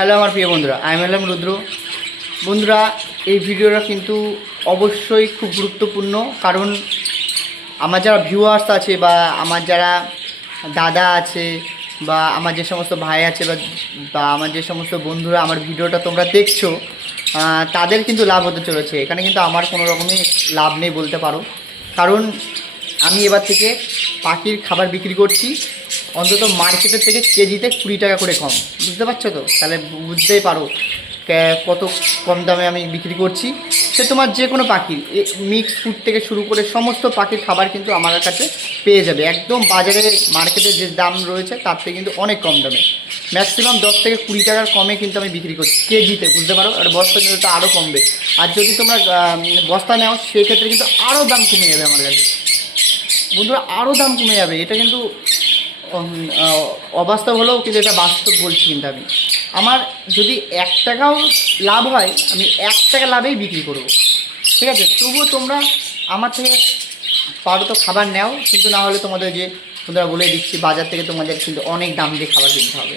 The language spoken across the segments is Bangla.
হ্যালো আমার প্রিয় বন্ধুরা, আমি এলাম রুদ্র। বন্ধুরা, এই ভিডিওটা কিন্তু অবশ্যই খুব গুরুত্বপূর্ণ, কারণ আমার যারা ভিউয়ার্স আছে বা আমার যারা দাদা আছে বা আমার যে সমস্ত ভাই আছে বা আমার যে সমস্ত বন্ধুরা আমার ভিডিওটা তোমরা দেখছ তাদের কিন্তু লাভ হতে চলেছে। এখানে কিন্তু আমার কোনো রকমই লাভ নেই বলতে পারো। কারণ আমি এবার থেকে পাখির খাবার বিক্রি করছি। অন্তত মার্কেটের থেকে কেজিতে কুড়ি টাকা করে কম। বুঝতে পারছ তো? তাহলে বুঝতেই পারো কত কম দামে আমি বিক্রি করছি। সে তোমার যে কোনো পাখির মিক্স ফুড থেকে শুরু করে সমস্ত পাখির খাবার কিন্তু আমার কাছে পেয়ে যাবে। একদম বাজারে মার্কেটে যে দাম রয়েছে, তার থেকে কিন্তু অনেক কম দামে। ম্যাক্সিমাম দশ থেকে কুড়ি টাকার কমে কিন্তু আমি বিক্রি করছি, কেজিতে, বুঝতে পারো? আর বস্তা কিন্তু আরও কমবে। আর যদি তোমরা বস্তা নাও, সেক্ষেত্রে কিন্তু আরও দাম কমে যাবে আমার কাছে। বন্ধুরা আরও দাম কমে যাবে। এটা কিন্তু অবাস্তব হলেও কিন্তু এটা বাস্তব বলছি কিন্তু আমি। আমার যদি এক টাকাও লাভ হয়, আমি এক টাকা লাভেই বিক্রি করব। ঠিক আছে? তবুও তোমরা আমার থেকে পারো তো খাবার নেও, কিন্তু না হলে তোমাদের যে তোমরা বলে দিচ্ছি, বাজার থেকে তোমাদের কিন্তু অনেক দাম দিয়ে খাবার কিনতে হবে।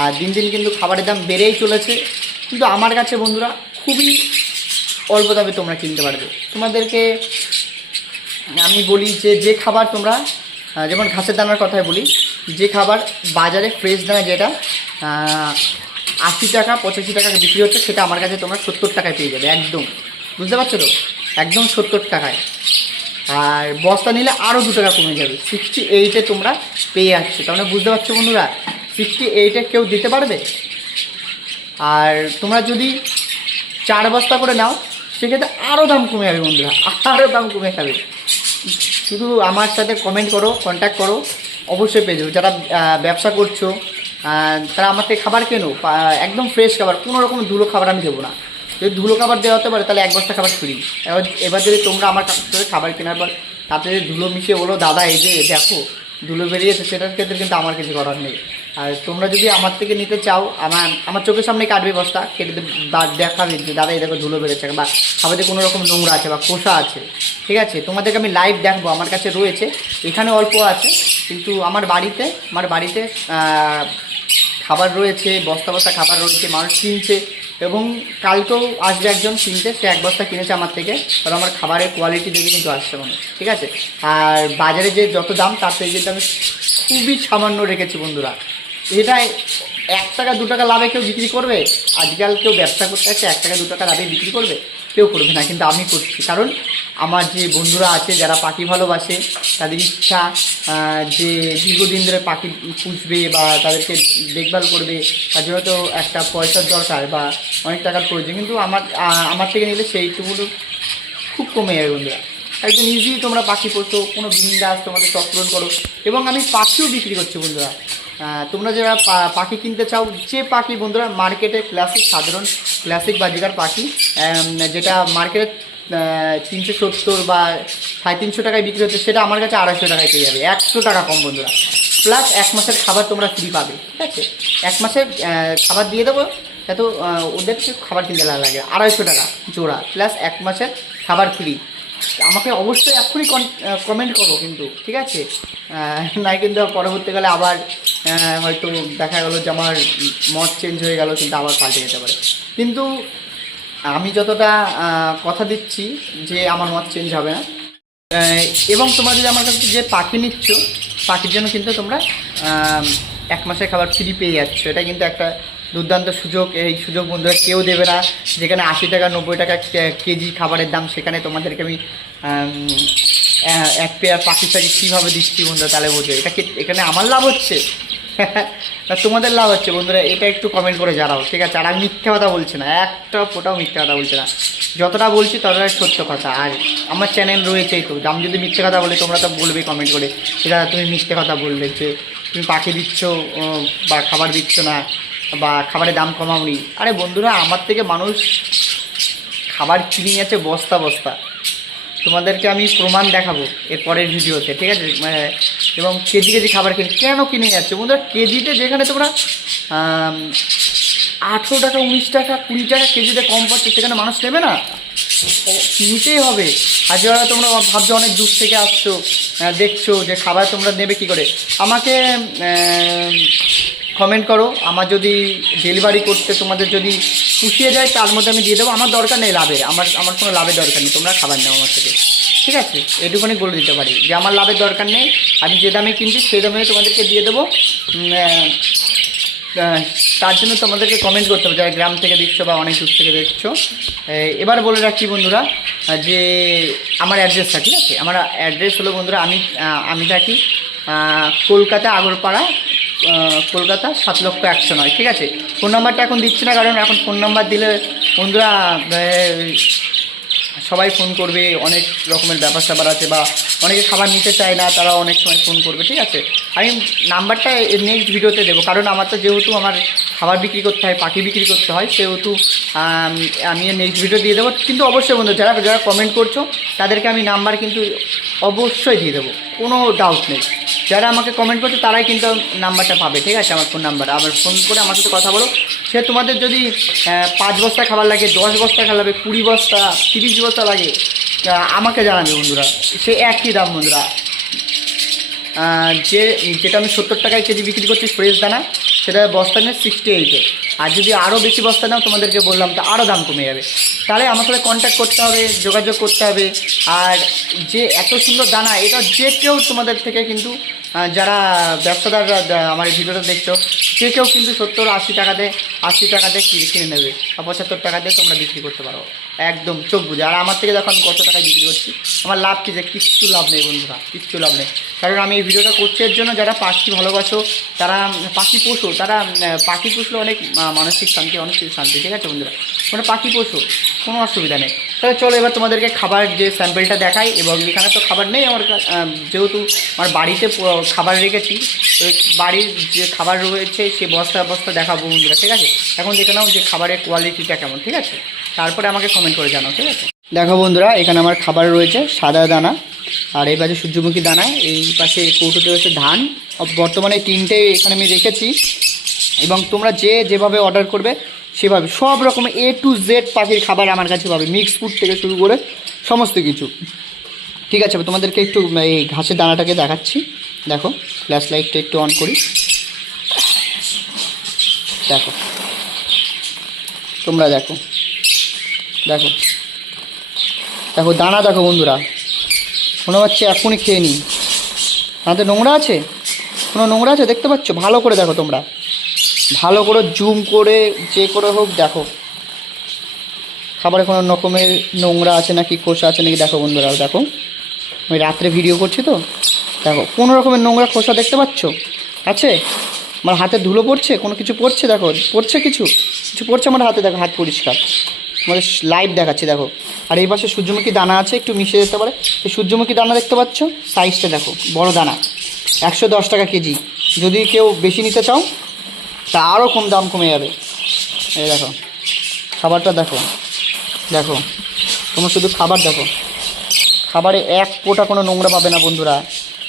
আর দিন দিন কিন্তু খাবারের দাম বেড়েই চলেছে। কিন্তু আমার কাছে বন্ধুরা, খুবই অল্প দামে তোমরা কিনতে পারবে। তোমাদেরকে আমি বলি যে যে খাবার তোমরা যেমন ঘাসের দানার কথাই বলি যে খাবার বাজারে ফ্রেশ দানা যেটা আশি টাকা, পঁচাশি টাকা বিক্রি হচ্ছে, সেটা আমার কাছে তোমরা সত্তর টাকায় পেয়ে যাবে, একদম। বুঝতে পারছ তো? একদম সত্তর টাকায়। আর বস্তা নিলে আরও দু টাকা কমে যাবে। সিক্সটি এইটে তোমরা পেয়ে যাচ্ছ তার মানে বুঝতে পারছ বন্ধুরা? সিক্সটি এইটে কেউ দিতে পারবে? আর তোমরা যদি চার বস্তা করে নাও, সেক্ষেত্রে আরও দাম কমে যাবে বন্ধুরা। আরও দাম কমে যাবে। শুধু আমার সাথে কমেন্ট করো কন্ট্যাক্ট করো। অবশ্যই পেয়ে যাবে। যারা ব্যবসা করছ তারা আমার থেকে খাবার কেনো? একদম ফ্রেশ খাবার, কোনো রকম ধুলো খাবার আমি দেবো না। যদি ধুলো খাবার দেওয়া হতে পারে, তাহলে এক বস্তা খাবার ফ্রি এবার এবার যদি তোমরা আমার কাছ থেকে খাবার কেনার পর, তাতে ধুলো মিশিয়ে বলো, দাদা, এই যে, দেখো, ধুলো বেরিয়েছে সেটার ক্ষেত্রে কিন্তু আমার কিছু করার নেই। আর তোমরা যদি আমার থেকে নিতে চাও, আমার আমার চোখের সামনে কাটবে বস্তা, কেটে দে- বা দেখাবে যে দাদা, এই দেখো ধুলো বেড়েছে বা খাবারে কোনো রকম নোংরা আছে বা খোসা আছে। ঠিক আছে? তোমাদেরকে আমি লাইভ দেখব, আমার কাছে রয়েছে। এখানে অল্প আছে, কিন্তু আমার বাড়িতে আমার বাড়িতে খাবার রয়েছে, বস্তা বস্তা খাবার রয়েছে, মানুষ কিনছে, এবং কালকেও আসবে একজন কিনতে, সে এক বস্তা কিনেছে আমার থেকে কারণ আমার খাবারের কোয়ালিটি দেখে কিন্তু আসছে মানুষ ঠিক আছে? আর বাজারে যে যত দাম, তার থেকে কিন্তু আমি খুবই সামান্য রেখেছি বন্ধুরা। এটা এক টাকা, দু টাকা লাভে কেউ বিক্রি করবে, আজকাল কেউ ব্যবসা করতে আছে এক টাকা, দু টাকা লাভে বিক্রি করবে, কেউ করবে না, কিন্তু আমি করছি। কারণ আমার যে বন্ধুরা আছে, যারা পাখি ভালোবাসে, তাদের ইচ্ছা যে দীর্ঘদিন ধরে পাখি পুষবে বা তাদেরকে দেখভাল করবে, তার জন্য তো একটা পয়সার দরকার বা অনেক টাকার প্রয়োজন। কিন্তু আমার আমার থেকে নিলে সেইটুকু খুব কমে যাবে বন্ধুরা। একদম ইজি তোমরা পাখি পোষো, কোনো বিন্দাস তোমাদের পূরণ করো। এবং আমি পাখিও বিক্রি করছি বন্ধুরা। তোমরা যারা পাখি কিনতে চাও, যে পাখি বন্ধুরা মার্কেটে ক্লাসিক সাধারণ ক্লাসিক বা বাজিকার পাখি যেটা মার্কেটে তিনশো সত্তর বা সাড়ে তিনশো টাকায় বিক্রি হচ্ছে, সেটা আমার কাছে আড়াইশো টাকায় পেয়ে যাবে, একশো টাকা কম বন্ধুরা। প্লাস এক মাসের খাবার তোমরা ফ্রি পাবে, ঠিক আছে? এক মাসের খাবার দিয়ে দেবো, এত ওদেরকে খাবার কিনতে লাগে, আড়াইশো টাকা জোড়া প্লাস এক মাসের খাবার ফ্রি আমাকে অবশ্যই এখনই কমেন্ট করো কিন্তু, ঠিক আছে? নাই কিন্তু পরবর্তীকালে আবার হয়তো দেখা গেলো যে আমার মত চেঞ্জ হয়ে গেল, কিন্তু আবার পাল্টে যেতে পারে। কিন্তু আমি যতটা কথা দিচ্ছি যে আমার মত চেঞ্জ হবে না। এবং তোমরা যদি আমার কাছে যে পাখি নিচ্ছ, পাখির জন্য কিন্তু তোমরা এক মাসের খাবার ফ্রি পেয়ে যাচ্ছ। এটা কিন্তু একটা দুর্দান্ত সুযোগ। এই সুযোগ বন্ধুরা কেউ দেবে না। যেখানে আশি টাকা, নব্বই টাকা কেজি খাবারের দাম, সেখানে তোমাদেরকে আমি এক পেয়ার পাখির সাথে কীভাবে দিচ্ছি বন্ধুরা, তাহলে বোঝো এটা এখানে আমার লাভ হচ্ছে? না তোমাদের লাভ হচ্ছে, বন্ধুরা, এটা একটু কমেন্ট করে জানাও, ঠিক আছে? আর আমি মিথ্যা কথা বলছি না, একটা ফোটাও মিথ্যা কথা বলছি না। যতটা বলছি ততটাই সত্য কথা। আর আমার চ্যানেল রয়েছেই তো আমি যদি মিথ্যে কথা বলি, তোমরা তো বলবে কমেন্ট করে। সেটা তুমি মিথ্যে কথা বললে যে, তুমি পাখি দিচ্ছ বা খাবার দিচ্ছ না, বা খাবারের দাম কমাওনি। আরে বন্ধুরা, আমার থেকে মানুষ খাবার কিনে যাচ্ছে বস্তা বস্তা। তোমাদেরকে আমি প্রমাণ দেখাবো এর পরের ভিডিওতে, ঠিক আছে? মানে এবং কেজি কেজি খাবার কিনে, কেন কিনে যাচ্ছে? বন্ধুরা, কেজিতে যেখানে তোমরা আঠেরো টাকা, উনিশ টাকা, কুড়ি টাকা কেজিতে কম পাচ্ছে, সেখানে মানুষ নেবে না? নিতেই হবে। আর তোমরা ভাবছ অনেক দূর থেকে আসছো দেখছ যে খাবার তোমরা নেবে কি করে? আমাকে কমেন্ট করো। আমার যদি ডেলিভারি করতে তোমাদের যদি পুষিয়ে যায়, তার মধ্যে আমি দিয়ে দেবো। আমার দরকার নেই লাভের। আমার আমার কোনো লাভের দরকার নেই। তোমরা খাবার নাও আমার থেকে। ঠিক আছে? এটুকুনি বলে দিতে পারি যে আমার লাভের দরকার নেই। আমি যে দামে কিনছি, সেই দামে তোমাদেরকে দিয়ে দেবো। তার জন্য তোমাদেরকে কমেন্ট করতে হবে। যারা গ্রাম থেকে দেখছ বা অনেক দূর থেকে দেখছ। এবার বলে রাখছি বন্ধুরা, যে আমার অ্যাড্রেসটা ঠিক আছে? আমার অ্যাড্রেস হলো বন্ধুরা, আমি আমি থাকি কলকাতা আগরপাড়া কলকাতা সাত লক্ষ একশো নয়, ঠিক আছে? ফোন নাম্বারটা এখন দিচ্ছি না, কারণ এখন ফোন নাম্বার দিলে বন্ধুরা সবাই ফোন করবে, অনেক রকমের ব্যাপার স্যাপার আছে বা অনেকে খাবার নিতে চায় না তারা অনেক সময় ফোন করবে, ঠিক আছে? আমি নাম্বারটা নেক্সট ভিডিওতে দেবো, কারণ আমার তো যেহেতু আমার খাবার বিক্রি করতে হয়, পাখি বিক্রি করতে হয়, সেহেতু, আমি নেক্সট ভিডিও দিয়ে দেবো। কিন্তু অবশ্যই বন্ধু, যারা যারা কমেন্ট করছ, তাদেরকে আমি নাম্বার কিন্তু অবশ্যই দিয়ে দেবো, কোনো ডাউট নেই। যারা আমাকে কমেন্ট করছে তারাই কিন্তু নাম্বারটা পাবে, ঠিক আছে? আমার ফোন নাম্বার আবার ফোন করে আমার সাথে কথা বলো। সে তোমাদের যদি পাঁচ বস্তা খাবার লাগে, দশ বস্তা লাগে, কুড়ি বস্তা, তিরিশ বস্তা লাগে আমাকে জানাবে বন্ধুরা। সে একই দাম বন্ধুরা। যে, যেটা আমি সত্তর টাকায় কেজি বিক্রি করছি ফ্রেশ দানা, সেটা বস্তা নেই সিক্সটি এইটে আর যদি আরও বেশি বস্তা নাও, তোমাদেরকে বললাম, তো আরও দাম কমে যাবে। তাহলে আমার সাথে কন্ট্যাক্ট করতে হবে, যোগাযোগ করতে হবে। আর যে এত সুন্দর দানা, এটা যে কেউ তোমাদের থেকে কিন্তু যারা ব্যবসাদাররা আমার এই ভিডিওটা দেখছ, যে কেউ কিন্তু সত্তর আশি টাকাতে আশি টাকাতে কিনে নেবে বা পঁচাত্তর টাকাতে তোমরা বিক্রি করতে পারো। একদম চোখ বুঝে আর আমার থেকে যখন কত টাকায় বিক্রি করছি, আমার লাভ কী যে কিচ্ছু লাভ নেই বন্ধুরা, কিচ্ছু লাভ নেই। কারণ আমি এই ভিডিওটা করছি এর জন্য যারা পাখি ভালোবাসো, তারা, পাখি পোষো তারা পাখি পুষলে অনেক মানসিক শান্তি, অনেক শান্তি, ঠিক আছে বন্ধুরা? মানে পাখি পোষো কোনো অসুবিধা নেই। তাহলে চলো এবার তোমাদেরকে খাবার যে স্যাম্পেলটা দেখাই, এবং এখানে তো খাবার নেই আমার যেহেতু আমার বাড়িতে খাবার রেখেছি ওই বাড়ির যে খাবার রয়েছে সে বস্তা বস্তা দেখাবো বন্ধুরা, ঠিক আছে? এখন দেখে নাও যে খাবারের কোয়ালিটিটা কেমন, ঠিক আছে? তারপরে আমাকে কমেন্ট করে জানাও, ঠিক আছে? দেখো বন্ধুরা, এখানে আমার খাবার রয়েছে, সাদা দানা, আর এই পাশে সূর্যমুখী দানা, এই পাশে কৌটোতে রয়েছে ধান। বর্তমানে তিনটে এখানে আমি রেখেছি, এবং তোমরা যে যেভাবে অর্ডার করবে সেভাবে সব রকমের এ টু জেড পাখির খাবার আমার কাছে পাবে মিক্স ফুড থেকে শুরু করে সমস্ত কিছু। ঠিক আছে, তোমাদেরকে একটু, এই ঘাসের দানাটাকে দেখাচ্ছি। দেখো ফ্ল্যাশ লাইটটা একটু অন করি। দেখো। তোমরা দেখো। দেখো। দেখো, দানা দেখো বন্ধুরা। মনে হচ্ছে এখনই খেয়ে নিই। তাতে নোংরা আছে? কোনো নোংরা আছে? দেখতে পাচ্ছ? ভালো করে দেখো তোমরা। ভালো করে জুম করে যে করে হোক, দেখো। খাবারে কোনো রকমের নোংরা আছে নাকি খোসা আছে নাকি দেখো বন্ধুরা, দেখো। আমি রাত্রে ভিডিও করছি তো। দেখো, কোনো রকমের নোংরা খোসা দেখতে পাচ্ছ? আছে? আমার হাতে ধুলো পড়ছে? কোনো কিছু পড়ছে? দেখো, পড়ছে কিছু? কিছু পড়ছে আমার হাতে? দেখো, হাত পরিষ্কার। তোমাদের লাইভ দেখাচ্ছি, দেখো। আর এই পাশে সূর্যমুখী দানা আছে, একটু মিশে যেতে পারে। এই সূর্যমুখী দানা দেখতে পাচ্ছ? সাইজটা দেখো, বড় দানা। একশো দশ টাকা কেজি। যদি কেউ বেশি নিতে চাও তা আরও কম দাম কমে যাবে। এই দেখো খাবারটা দেখো দেখো তোমার শুধু খাবার দেখো। খাবারে এক ফোঁটা কোনো নোংরা পাবে না বন্ধুরা।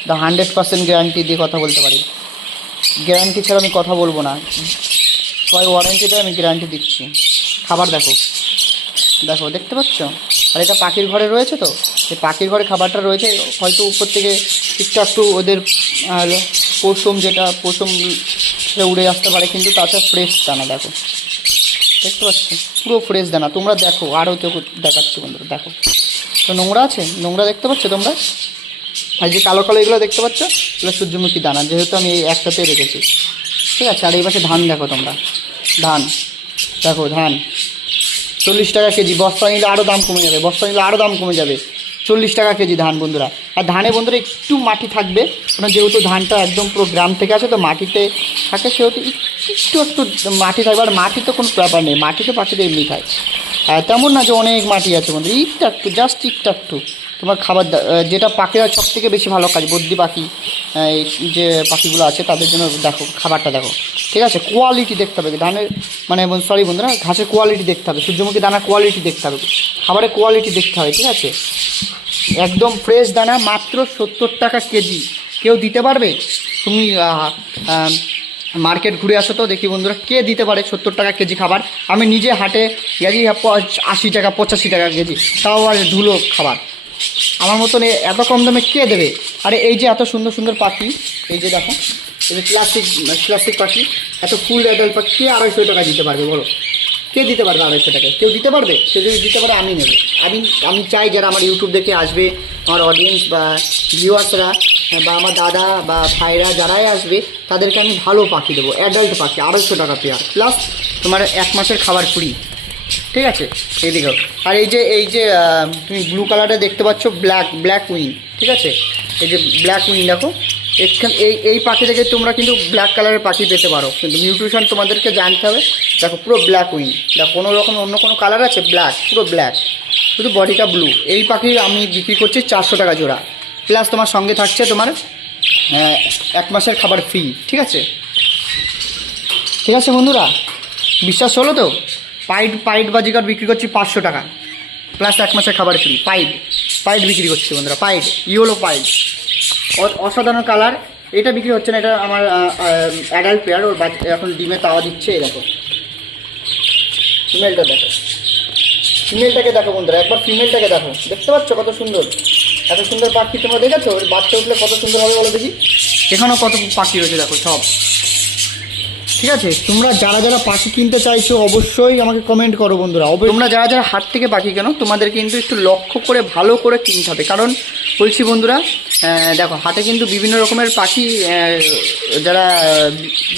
দ্য হান্ড্রেড পার্সেন্ট গ্যারান্টি দিয়ে কথা বলতে পারি। গ্যারান্টি ছাড়া আমি কথা বলব না। সবাই ওয়ারেন্টিতে আমি গ্যারান্টি দিচ্ছি। খাবার দেখো। দেখো দেখতে পাচ্ছ? আর এটা পাখির ঘরে রয়েছে তো? এই পাখির ঘরে খাবারটা রয়েছে হয়তো উপর থেকে একটু ওদের আহ, পশম যেটা পশম সেটা উড়ে আসতে পারে, কিন্তু তাতে ফ্রেশ দানা, দেখো। দেখতে পাচ্ছ? পুরো ফ্রেশ দানা। তোমরা দেখো আরও তো দেখাচ্ছি বন্ধুরা, দেখো। তো নোংরা আছে? নোংরা দেখতে পাচ্ছ তোমরা? আর যে কালো কালো এগুলো দেখতে পাচ্ছ? এগুলো সূর্যমুখী দানা, যেহেতু আমি এই একসাথে রেখেছি। ঠিক আছে, আর এই পাশে ধান দেখো তোমরা। ধান। দেখো, ধান। চল্লিশ টাকা কেজি, বস্তা নিলে আরও দাম কমে যাবে, বস্তা নিলে আরও দাম কমে যাবে। চল্লিশ টাকা কেজি ধান, বন্ধুরা। আর ধানে বন্ধুরা একটু মাটি থাকবে, কারণ যেহেতু ধানটা একদম পুরো গ্রাম থেকে আছে তো মাটিতে থাকে সেহেতু একটু একটু মাটি থাকবে আর মাটি তো কোনো ব্যাপার নেই, মাটি তো পাখিতে এমনি খায় আর তেমন না যে অনেক মাটি আছে বন্ধু, একটু একটু জাস্ট একটু একটু। তোমার খাবার যেটা পাখিরা সব থেকে বেশি ভালো কাজ বদ্যি পাখি যে পাখিগুলো আছে তাদের জন্য দেখো, খাবারটা দেখো। ঠিক আছে? কোয়ালিটি দেখতে হবে, ধানের মানে সরি বন্ধুরা ঘাসের কোয়ালিটি দেখতে হবে, সূর্যমুখী দানার কোয়ালিটি দেখতে হবে, খাবারের কোয়ালিটি দেখতে হবে, ঠিক আছে? একদম ফ্রেশ দানা মাত্র সত্তর টাকা কেজি। কেউ দিতে পারবে? তুমি মার্কেট ঘুরে আসো তো, দেখি বন্ধুরা কে দিতে পারে সত্তর টাকা কেজি খাবার। আমি নিজে হাটে গেছি আশি টাকা, পঁচাশি টাকা কেজি। তাও আর ধুলো খাবার। আমার মতন এত কম দামে কে দেবে? আরে এই যে এত সুন্দর সুন্দর পাখি, এই যে দেখো, এই যে প্লাস্টিক প্লাস্টিক পাখি, এত ফুল অ্যাডাল্ট পাখি কে আড়াইশো টাকা দিতে পারবে বলো? কে দিতে পারবে আড়াইশো টাকা? কেউ দিতে পারবে? কেউ যদি দিতে পারে, আমি নেব। আমি আমি চাই যারা আমার ইউটিউব দেখে আসবে, আমার অডিয়েন্স বা ভিউয়ার্সরা বা আমার দাদা বা ভাইরা যারাই আসবে, তাদেরকে আমি ভালো পাখি দেবো অ্যাডাল্ট পাখি, আড়াইশো টাকা পেয়ার। প্লাস তোমার এক মাসের খাবার ফ্রি ঠিক আছে? এইদিকেও আর এই যে এই যে তুমি ব্লু কালারটা দেখতে পাচ্ছ ব্ল্যাক ব্ল্যাক উইং ঠিক আছে? এই যে ব্ল্যাক উইং দেখো। এখান, এই এই পাখি থেকে তোমরা কিন্তু ব্ল্যাক কালারের পাখি পেতে পারো। কিন্তু নিউট্রিশন তোমাদেরকে জানতে হবে। দেখো, পুরো ব্ল্যাক উইং দেখো, কোনো রকম, অন্য কোনো কালার আছে? ব্ল্যাক পুরো ব্ল্যাক শুধু বডিটা ব্লু এই পাখি আমি বিক্রি করছি চারশো টাকা জোড়া। প্লাস তোমার সঙ্গে থাকছে তোমার এক মাসের খাবার ফ্রি ঠিক আছে? ঠিক আছে বন্ধুরা? বিশ্বাস হলো তো? পাইট পাইট বাজিকার বিক্রি করছি পাঁচশো টাকা। প্লাস এক মাসের খাবার ফ্রি পাইট। পাইট বিক্রি করছি বন্ধুরা, পাইট। Yellow pint. অ- অসাধারণ কালার এটা বিক্রি হচ্ছে না, এটা আমার অ্যাডাল্ট পেয়ার ওর এখন ডিমে তাওয়া দিচ্ছে দেখো। ফিমেলটা দেখো। ফিমেলটাকে দেখো বন্ধুরা, একবার ফিমেলটাকে দেখো। দেখতে পাচ্ছ কত সুন্দর? এত সুন্দর পাখি তোমরা দেখেছ? ওর বাচ্চা উঠলে কত সুন্দর হবে বলো দেখি। এখানেও কত পাখি রয়েছে দেখো সব। ঠিক আছে তোমরা যারা যারা পাখি কিনতে চাইছো অবশ্যই আমাকে কমেন্ট করো বন্ধুরা। তোমরা যারা যারা হাট থেকে পাখি কেন তোমাদের কিন্তু একটু লক্ষ্য করে ভালো করে কিনতে হবে। কারণ বলছি বন্ধুরা দেখো হাটে কিন্তু বিভিন্ন রকমের পাখি যারা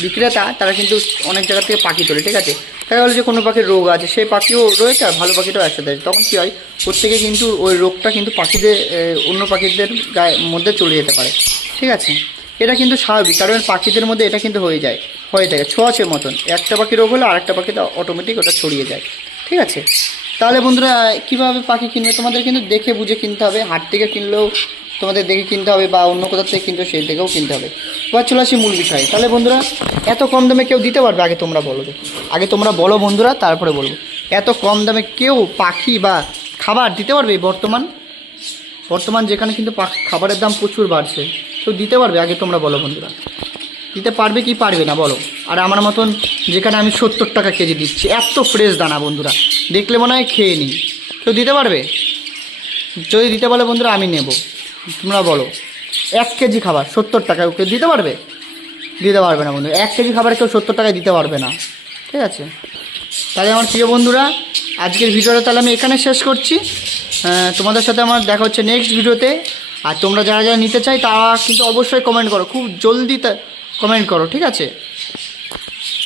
বিক্রেতা তারা কিন্তু অনেক জায়গা থেকে পাখি তোলে ঠিক আছে? দেখা যে কোনো পাখির রোগ আছে, সেই পাখিও রয়েছে আর ভালো পাখিটাও একসাথে আছে। তখন কী হয়, প্রত্যেকে কিন্তু ওই রোগটা কিন্তু পাখিদের অন্য পাখিদের গায়ে, মধ্যে চলে যেতে পারে। ঠিক আছে? এটা কিন্তু স্বাভাবিক, কারণ পাখিদের মধ্যে এটা কিন্তু হয়ে যায়, হয়ে থাকে ছোঁয়াচে মতন। একটা পাখি রোগ হলে আরেকটা পাখিতে অটোমেটিক ওটা ছড়িয়ে যায়। ঠিক আছে? তাহলে বন্ধুরা, কীভাবে পাখি কিনবে? তোমাদের কিন্তু দেখে বুঝে কিনতে হবে, হাট থেকে কিনলেও তোমাদের দেখে কিনতে হবে বা অন্য কোথাও থেকে কিনতে সেই থেকেও কিনতে হবে। এবার চলে আসি মূল বিষয়। তাহলে বন্ধুরা, এত কম দামে কেউ দিতে পারবে? আগে তোমরা বলো আগে তোমরা বলো বন্ধুরা, তারপরে বলব। এত কম দামে কেউ পাখি বা খাবার দিতে পারবে বর্তমান? বর্তমান যেখানে কিন্তু খাবারের দাম প্রচুর বাড়ছে। তো দিতে পারবে? আগে তোমরা বলো বন্ধুরা। দিতে পারবে কি পারবে না বলো। আর আমার মতন যেখানে আমি সত্তর টাকা কেজি দিচ্ছি, এত ফ্রেশ দানা বন্ধুরা। দেখলে মনে হয় খেয়ে নিই। কেউ দিতে পারবে? যদি দিতে পারলে বন্ধুরা, আমি নেব। তোমরা বলো, এক কেজি খাবার সত্তর টাকা কেউ দিতে পারবে? দিতে পারবে না বন্ধু, এক কেজি খাবার কেউ সত্তর টাকায় দিতে পারবে না, ঠিক আছে? তাহলে আমার প্রিয় বন্ধুরা, আজকের ভিডিওটা তাহলে আমি এখানে শেষ করছি। তোমাদের সাথে আমার দেখা হচ্ছে নেক্সট ভিডিওতে। আর তোমরা যারা যারা নিতে চাই, তারা কিন্তু অবশ্যই কমেন্ট করো, খুব জলদি কমেন্ট করো, ঠিক আছে?